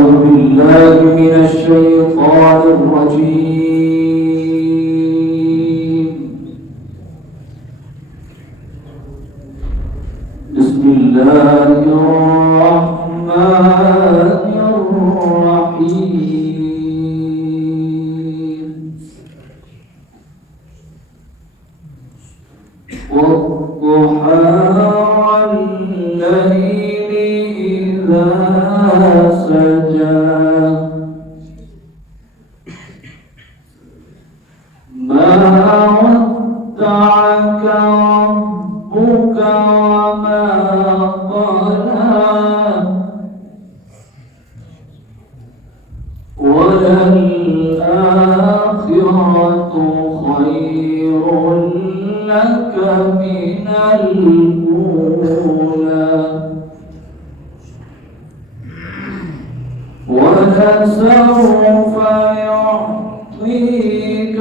أعوذ بالله من الشيطان الرجيم. بسم الله الرحمن الرحيم. والضحى والليل إذا سجى ما ودعك ربك وما قلى وللآخرة خير لك من الأولى ولسوف يعطيك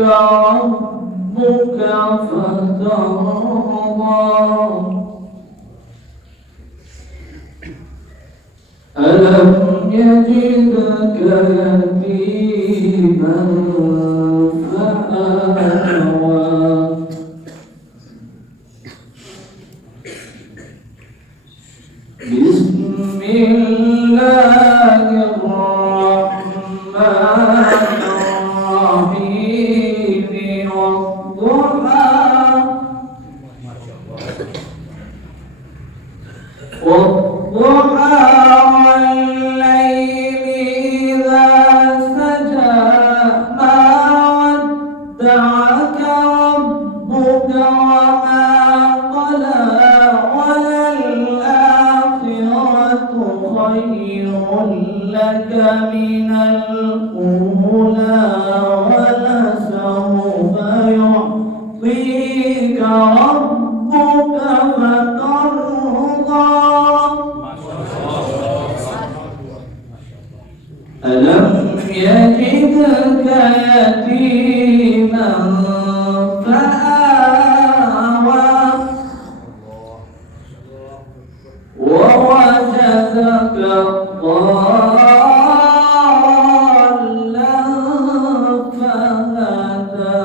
ربك فترضى ألم يجدك يتيما فآوى بسم الله الرحمن الرحيم. والضحى والليل إذا سجى ما ودعك ربك وما قلى وللآخرة خير لك من الأولى ولسوف يعطيك ربك فترضى ألم يجدك يتيما فآوى ووجدك ضالا فهدى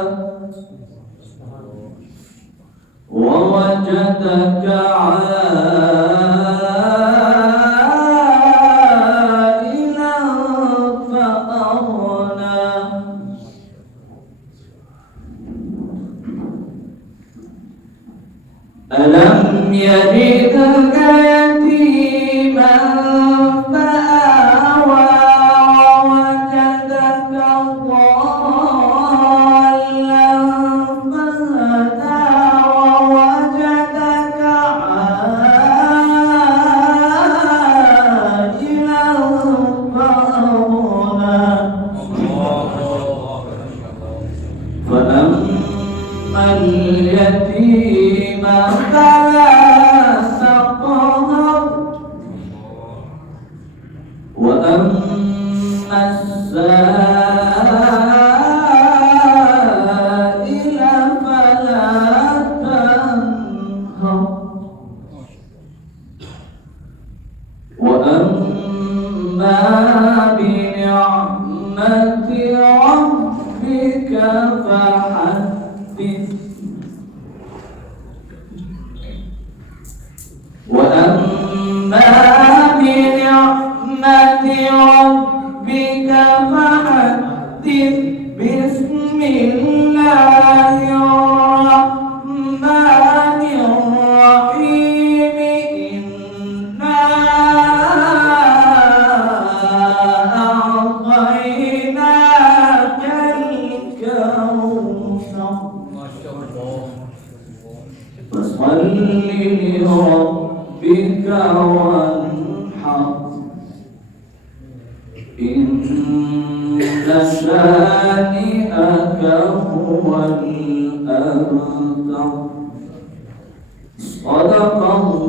ووجدك عائلا فأغنى ألم يجدك يتيما فآوى ووجدك ضالا فهدى ووجدك عائلا فأغنى فأما اليتيم فلا تقهر وأما السائل فلا تنهر وأما بنعمة ربك فحدث وأما بنعمة ربك فحدث بسم الله الرحمن الرحيم. إنا أعطيناك الكوثر فصل لربك وانحر إن شانئك هو الأبتر. صدق الله